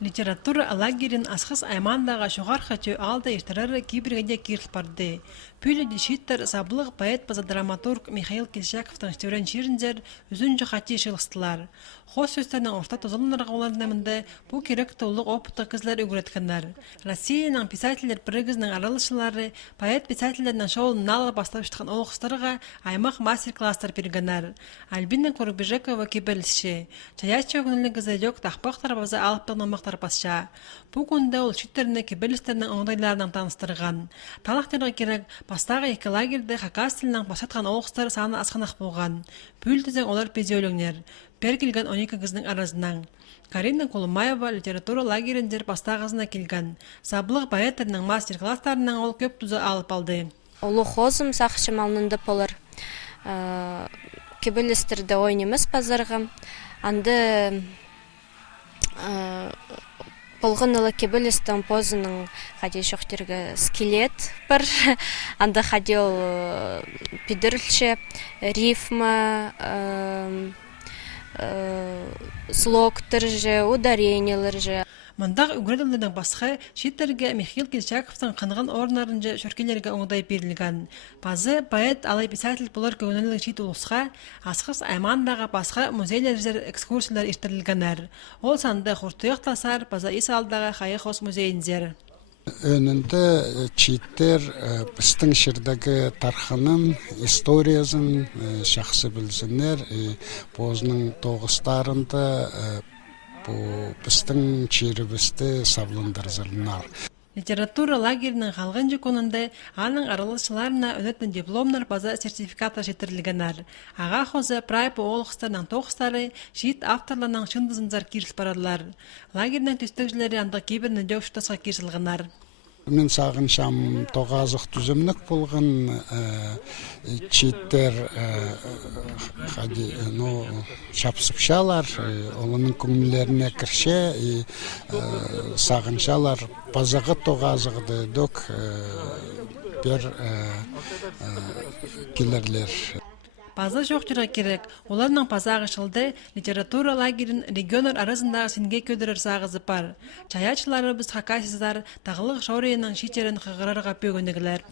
Литература лагерин асхыс аймандаға шоғар хачу алда иштарары кибіргеде кирл барды. Пүлі дешиттер саблық поэт база драматург Михаил Кельшаковтың штеврен ширінзер үзін жохати шылыстылар. Хос сөздерінің орта тозылынарға оларынамында бұл керек толық опыты кызлар үгіреткенлер. Россияның писательдер бірігізінің аралышылары поэт-писательдерінің шоуын налы бастап шыққан олықыстарға аймақ мастер-класстар бергенер. Альбина Курбежекова кебелісші. Чаячы өкінілі гізелек тақпақтар база алып тағнамақтар басша. Бұл күнде ол шүттеріне кебелістерінің оңдайларынан таныстырған. Талақтарға керек бастағы екі лагерді хакас тілінің басатқан олықыстар саны асқанақ болған. Пүл тізен олар пезе өліңнер. Бер келген 12 кыздың аразынан. Карина Колумаева литература лагеріндер бастағызына келген. Саблық поэтерінің мастер-класстарынан ол көп тұзы алып алды. Олу хозым сақшымалнынды полар. Кебелістерді ойнеміз базарға. Анды Полғынылы кебелістің позының қаде шоқтерге скелет бір. Анды қаде ол пидірлші, рифма, слогтыр же, ударениялар же. Мандақ үгіреділердің басқа шеттерге Михаил Кельшаковтың қынған орынарынжа шөркелерге оңдай берілген. Базы поэт алай писатель бұлар көгінілік шет ұлысқа асқыс аймандағы басқа музейлер экскурсиялар ештірілгенер. Ол санды құртuyық тасар база ес алдағы Қайықос музейінзер. Önünde çiğitler pıstın şirdeki tarxının istoriyasın şahsı bilsinler. Bozunun doğuslarında bu pıstın çiğribisті savlandırızırlar. Литература лагерінің қалған жүкөнінде аның аралышыларына өнетін дипломнар база сертификата жетірілгенер. Аға хозы прайпы олықыстарының тоқыстары жит авторларының шындызынзар киріл барадылар. Лагерінің түстікжілері андық кейбірінің дөкшітасқа кирсілгенер. Мен сағыншам тоғазық түзімлік болған читтер шапсыпшалар, олының көңілеріне кірше, сағыншалар базағы тоғазықты дөк бір келерлер. Паза жоқтыра керек. Оларның пазағы шылды литература лагерін регионар арасындағы сенге көдірір сағызы бар. Чаячылары біз хакасыздар тағылық шаурейінің шетерін қығырарға пөгінігілер.